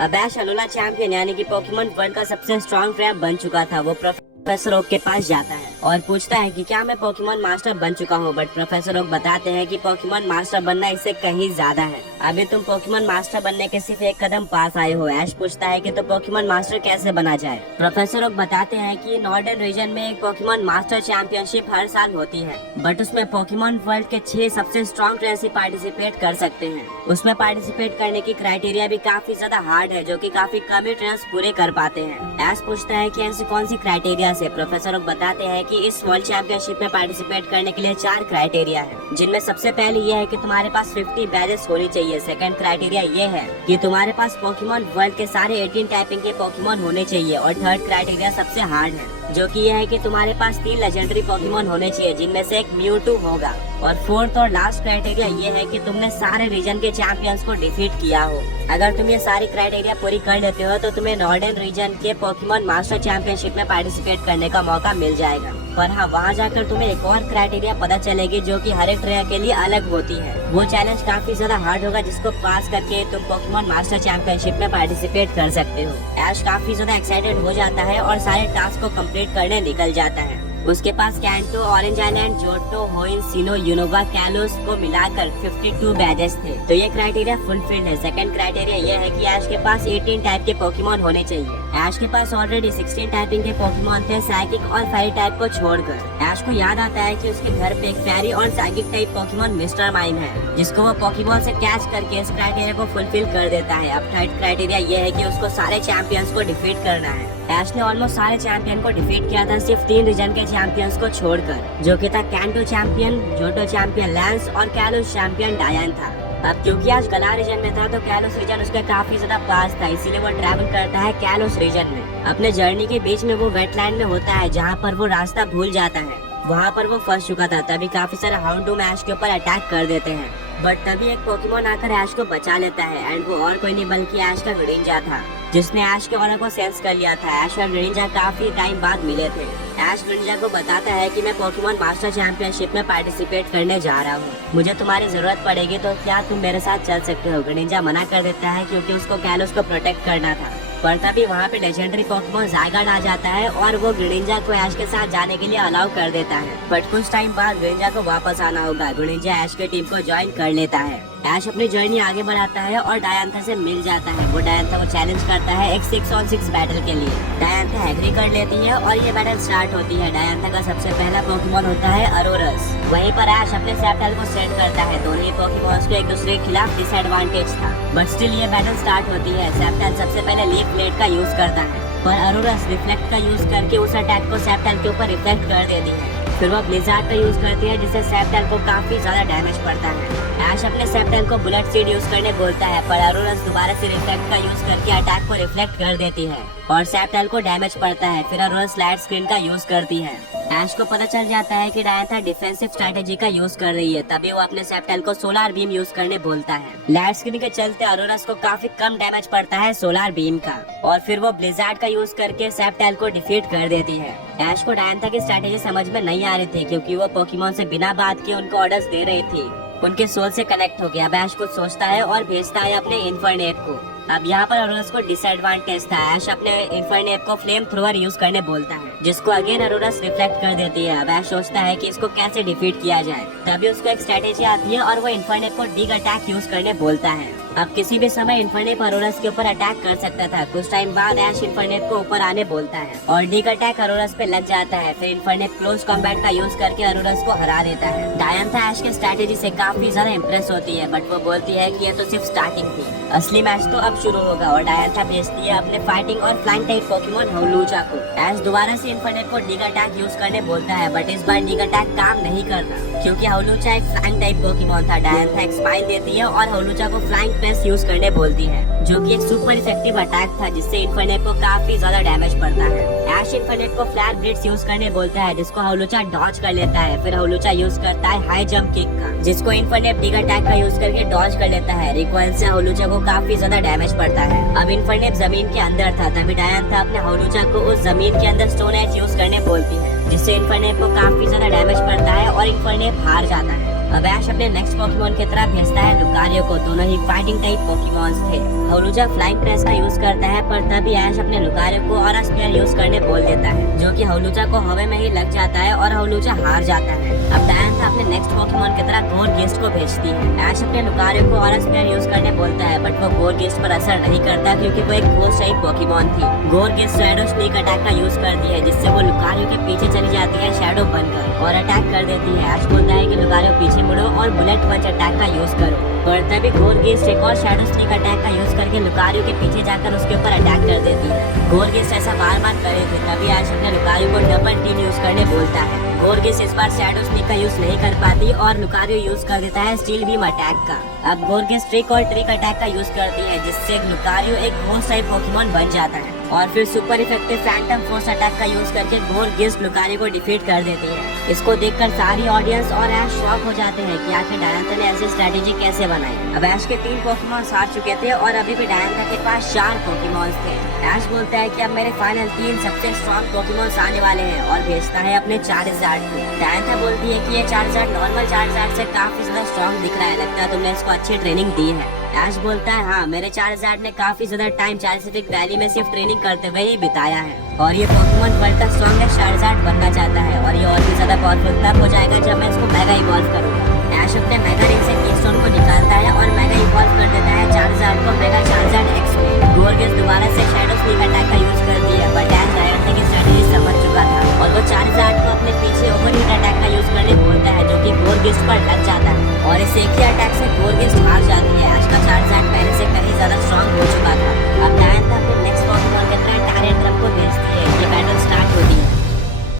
अब ऐश Alola champion यानी कि पोकेमॉन वर्ल्ड का सबसे स्ट्रॉन्ग ट्रैप बन चुका था। वो प्रोफेसर ओक के पास जाता है और पूछता है कि क्या मैं पोकेमॉन मास्टर बन चुका हूँ, बट प्रोफेसर ओक बताते हैं कि पोकेमॉन मास्टर बनना इससे कहीं ज्यादा है। अभी तुम पोकेमॉन मास्टर बनने के सिर्फ एक कदम पास आए हो। ऐश पूछता है कि तो पोकेमॉन मास्टर कैसे बना जाए। प्रोफेसर ओक बताते हैं कि नॉर्दर्न रीजन में एक पोकेमॉन मास्टर चैंपियनशिप हर साल होती है, बट उसमें पोकेमॉन वर्ल्ड के 6 सबसे स्ट्रॉन्ग ट्रेनर पार्टिसिपेट कर सकते हैं। उसमें पार्टिसिपेट करने की क्राइटेरिया भी काफी ज्यादा हार्ड है, जो कि काफी कम ही ट्रेनर्स पूरे कर पाते हैं। ऐश पूछता है कि ऐसी कौन सी क्राइटेरिया से। प्रोफेसर ओक बताते हैं कि इस वर्ल्ड चैंपियनशिप में पार्टिसिपेट करने के लिए 4 क्राइटेरिया है, जिनमें सबसे पहले यह है कि तुम्हारे पास 50 बैजेस होनी चाहिए। सेकंड क्राइटेरिया ये है कि तुम्हारे पास पोकेमॉन वर्ल्ड के सारे 18 टाइपिंग के पोकेमॉन होने चाहिए। और थर्ड क्राइटेरिया सबसे हार्ड है, जो कि यह है कि तुम्हारे पास 3 लेजेंडरी पोकेमॉन होने चाहिए, जिनमें से एक म्यूटू होगा। और फोर्थ और लास्ट क्राइटेरिया ये है कि तुमने सारे रीजन के चैंपियंस को डिफीट किया हो। अगर तुम ये सारी क्राइटेरिया पूरी कर लेते हो तो तुम्हें नॉर्दर्न रीजन के पोकेमॉन मास्टर चैंपियनशिप में पार्टिसिपेट करने का मौका मिल जाएगा। पर हाँ, वहाँ जाकर तुम्हें एक और क्राइटेरिया पता चलेगी, जो कि हर एक ट्रेनर के लिए अलग होती है। वो चैलेंज काफी ज्यादा हार्ड होगा, जिसको पास करके तुम पोकेमॉन मास्टर चैंपियनशिप में पार्टिसिपेट कर सकते हो। ऐश काफी ज्यादा एक्साइटेड हो जाता है और सारे टास्क को कंप्लीट करने निकल जाता है। उसके पास कैंटो, ऑरेंज आइलैंड, जोटो, होइन, सिनो, यूनोवा, कैलोस को मिलाकर 52 बैजेस थे, तो ये क्राइटेरिया फुलफिल्ड है। सेकंड क्राइटेरिया ये है कि ऐश के पास 18 टाइप के पोकेमॉन होने चाहिए। ऐश के पास ऑलरेडी 16 टाइपिंग के पोकेमॉन थे, साइकिक और फायरी टाइप को छोड़कर। ऐश को याद आता है कि उसके घर पे एक फैरी और psychic type Pokemon mister mine है, जिसको वो पोकेमॉन से कैच करके इस क्राइटेरिया को फुलफिल कर देता है। अब थर्ड क्राइटेरिया ये है कि उसको सारे चैंपियंस को डिफीट करना है। ऐश ने ऑलमोस्ट सारे चैंपियन को डिफीट किया था, सिर्फ 3 रीजन के चैंपियंस को छोड़कर, जो कि था canto champion, Johto champion lens और कैलोस चैंपियन डायन था। अब क्योंकि आज गला रीजन में था तो कैलोस रीजन उसके काफी ज्यादा पास था, इसीलिए वो ट्रैवल करता है कैलोस रीजन में। अपने जर्नी के बीच में वो वेटलैंड में होता है, जहाँ पर वो रास्ता भूल जाता है। वहाँ पर वो फंस चुका था, तभी काफी सारे हाउंडूम ऐश के ऊपर अटैक कर देते हैं, बट तभी एक पोकेमॉन आकर ऐश को बचा लेता है। एंड वो और कोई नहीं बल्कि ऐश का ग्रीनिंजा था, जिसने ऐश के ऑरा को सेंस कर लिया था। ऐश और ग्रीनिंजा काफी टाइम बाद मिले थे। ऐश ग्रीनिंजा को बताता है कि मैं पोकेमॉन मास्टर चैंपियनशिप में पार्टिसिपेट करने जा रहा हूँ, मुझे तुम्हारी जरूरत पड़ेगी, तो क्या तुम मेरे साथ चल सकते हो। ग्रीनिंजा मना कर देता है क्योंकि उसको कैलोस को प्रोटेक्ट करना था। पर तभी वहाँ पे लेजेंडरी पोकेमॉन ज़ायगाट आ जाता है और वो ग्रीनिंजा को ऐश के साथ जाने के लिए अलाउ कर देता है। बट कुछ टाइम बाद ग्रीनिंजा को वापस आना होगा। ग्रीनिंजा ऐश के टीम को ज्वाइन कर लेता है। ऐश अपनी जर्नी आगे बढ़ाता है और डायंथा से मिल जाता है। वो डायंथा को चैलेंज करता है एक 6-on-6 बैटल के लिए। डायंथा एग्री कर लेती है और ये बैटल स्टार्ट होती है। डायंथा का सबसे पहला पोकेमॉन होता है अरोरस। वहीं पर ऐश अपने सेप्टल को सेंड करता है। दोनों ही पोकेमॉन्स को एक दूसरे के खिलाफ डिसएडवांटेज था, बट स्टिल ये बैटल स्टार्ट होती है। सेप्टल सबसे पहले लीफ ब्लेड का यूज करता है, पर अरोरस रिफ्लेक्ट का यूज करके उस अटैक को सेप्टल के ऊपर रिफ्लेक्ट कर देती है। फिर वो ब्लिज़ार्ड का यूज करती है, जिससे सेप्टल को काफी ज्यादा डैमेज पड़ता है। ऐश अपने सेप्टल को बुलेट सीड यूज करने बोलता है, पर अरोरस दोबारा से रिफ्लेक्ट का यूज करके अटैक को रिफ्लेक्ट कर देती है और सेप्टल को डैमेज पड़ता है। फिर अरोरस लाइट स्क्रीन का यूज करती है। ऐश को पता चल जाता है कि डायंथा डिफेंसिव स्ट्रेटेजी का यूज कर रही है, तभी वो अपने सेप्टल को सोलर बीम यूज करने बोलता है। लाइट स्क्रीन के चलते अरोरस को काफी कम डैमेज पड़ता है सोलर बीम का, और फिर वो ब्लिज़ार्ड का यूज करके सेप्टल को डिफीट कर देती है। ऐश को डायंथा की स्ट्रेटेजी समझ में नहीं आ रही थी, क्योंकि वो पोकेमॉन से बिना बात के उनको ऑर्डर्स दे रही थी। उनके सोल से कनेक्ट हो गया। अब ऐश कुछ सोचता है और भेजता है अपने इन्फर्नेट को। अब यहाँ पर अरोरस को डिसएडवांटेज था। ऐश अपने इन्फर्नेट को फ्लेम थ्रोअर यूज करने बोलता है, जिसको अगेन अरोरस रिफ्लेक्ट कर देती है। अब ऐश सोचता है कि इसको कैसे डिफीट किया जाए, तभी उसको एक स्ट्रेटेजी आती है और वो इन्फर्नेट को डिग अटैक यूज करने बोलता है। अब किसी भी समय इन्फर्नेट अरोरस के ऊपर अटैक कर सकता था। कुछ टाइम बाद ऐश इन्फर्नेट को ऊपर आने बोलता है और डिग अटैक अरोरस पे लग जाता है। फिर इन्फर्नेट क्लोज कॉम्बैट का यूज करके अरोरस को हरा देता है। डायंथा ऐश के स्ट्रेटेजी से काफी ज्यादा इम्प्रेस होती है, बट वो बोलती है कि ये तो सिर्फ स्टार्टिंग थी, असली मैच तो अब शुरू होगा। और डायंथा भेजती है अपने फाइटिंग और फ्लाइंग टाइप पोकेमॉन हवलूचा को। ऐश दोबारा से इन्फर्नेट को डिग अटैक यूज करने बोलता है, बट इस बार डिग अटैक काम नहीं करता, क्योंकि हवलूचा एक फ्लाइंग टाइप पोकेमॉन था। डायंथा एक स्माइल देती है और हवलूचा को फ्लाइंग प्रेस यूज करने बोलती है, जो कि एक सुपर इफेक्टिव अटैक था, जिससे इन्फर्नेट को काफी ज्यादा डैमेज पड़ता है। ऐश इन्फर्नेट को फ्लैट ब्लिट्स यूज करने बोलता है, जिसको हवलूचा डॉज कर लेता है। फिर हवलूचा यूज करता है हाई जंप किक का, जिसको इन्फर्नेट डिग अटैक का यूज करके डॉज कर लेता है। रिकॉइल से हवलूचा को काफी ज्यादा डैमेज पड़ता है। अब इन्फर्नेट जमीन के अंदर था, तभी डायंथा अपने हवलूचा को उस जमीन के अंदर स्टोन एज यूज करने बोलती है, जिससे इन्फर्नेट को काफी ज्यादा डैमेज पड़ता है और इन्फर्नेट हार जाता है। अब ऐश अपने नेक्स्ट पोकेमॉन की तरफ भेजता है लुकारियो को। दोनों ही फाइटिंग टाइप पोकेमॉन्स थे। होलुचा फ्लाइंग प्रेस का यूज करता है, पर तभी ऐश अपने लुकारियो को ऑरा स्पेयर यूज करने बोल देता है, जो कि होलुचा को हवा में ही लग जाता है और होलुचा हार जाता है। अब डायंथा अपने नेक्स्ट पोकेमॉन की तरह गोरगेस्ट को भेजती है। ऐश अपने लुकारियो को ऑरा स्पेयर यूज करने बोलता है, बट वो गोरगेस्ट पर असर नहीं करता क्योंकि वो एक घोस्ट टाइप पोकेमॉन थी। गोरगेस्ट शैडो स्नीक अटैक का यूज करती है, जिससे वो लुकारियो के पीछे चली जाती है शैडो बनकर और अटैक कर देती है। ऐश बोलता है कि लुकारियो पीछे मुड़ो और बुलेट पंच अटैक का यूज करो, पर तभी गोरगेस्ट एक और शैडो स्नीक अटैक का यूज करके लुकारियो के पीछे जाकर उसके ऊपर अटैक कर देती है। गोरगेस्ट ऐसा बार बार करे थे, तभी ऐश अपने लुकारियो को डबल टीम यूज करने बोलता है। गोरगेस्ट इस बार शैडो स्नीक का यूज नहीं कर पाती और लुकारियो यूज कर देता है स्टील बीम अटैक का। अब गोरगेस्ट ट्रिक और ट्रिक अटैक का यूज करती है, जिससे लुकारियो एक घोस्ट टाइप पोकेमॉन बन जाता है और फिर super effective Phantom force attack का यूज करके गोरगेस्ट लुकारियो को डिफीट कर देती है। इसको देखकर सारी ऑडियंस और ऐश शॉक हो जाते हैं कि आखिर डायंथा ने ऐसी स्ट्रेटेजी कैसे बनाई। अब ऐश के 3 पोकेमॉन हार चुके थे और अभी भी डायंथा के पास 4 पोकेमॉन थे। ऐश बोलता है कि अब मेरे फाइनल 3 सबसे स्ट्रॉन्ग पोकेमॉन आने वाले हैं और भेजता है अपने चार्जर्ड को। डायंथा बोलती है कि ये चार्जर्ड नॉर्मल चार्जर्ड से काफी ज्यादा स्ट्रॉन्ग दिख रहा है, लगता है तुमने इसको अच्छी ट्रेनिंग दी है। ऐश बोलता है हाँ, मेरे चार्जर्ड ने काफी ज्यादा टाइम चार्सिफिक वैली में सिर्फ ट्रेनिंग करते हुए ही बिताया है और ये पोकेमॉन वर्ल्ड का स्ट्रॉन्गेस्ट चार्जर्ड बनना चाहता है और ये और भी ज्यादा पावरफुल तब हो जाएगा जब मैं इसको मेगा इवॉल्व करूंगा। ऐश अपने मेगा रिंग से कीस्टोन को निकालता है और मेगा इवॉल्व कर देता है चार्जर्ड को मेगा चार्जर्ड एक्स में। गोरगेस्ट दोबारा से शैडो स्नीक अटैक का यूज करती है, बट ऐश डायंथा की स्ट्रेटेजी समझ चुका था और वो चार्जर्ड को अपने पीछे ओवरहीट अटैक का यूज करने बोलता है, जो कि गोरगेस्ट पर लग जाता है और इस एक ही अटैक से गोरगेस्ट हार जाती है। ऐश का चार्जर्ड पहले से कहीं ज्यादा स्ट्रॉन्ग हो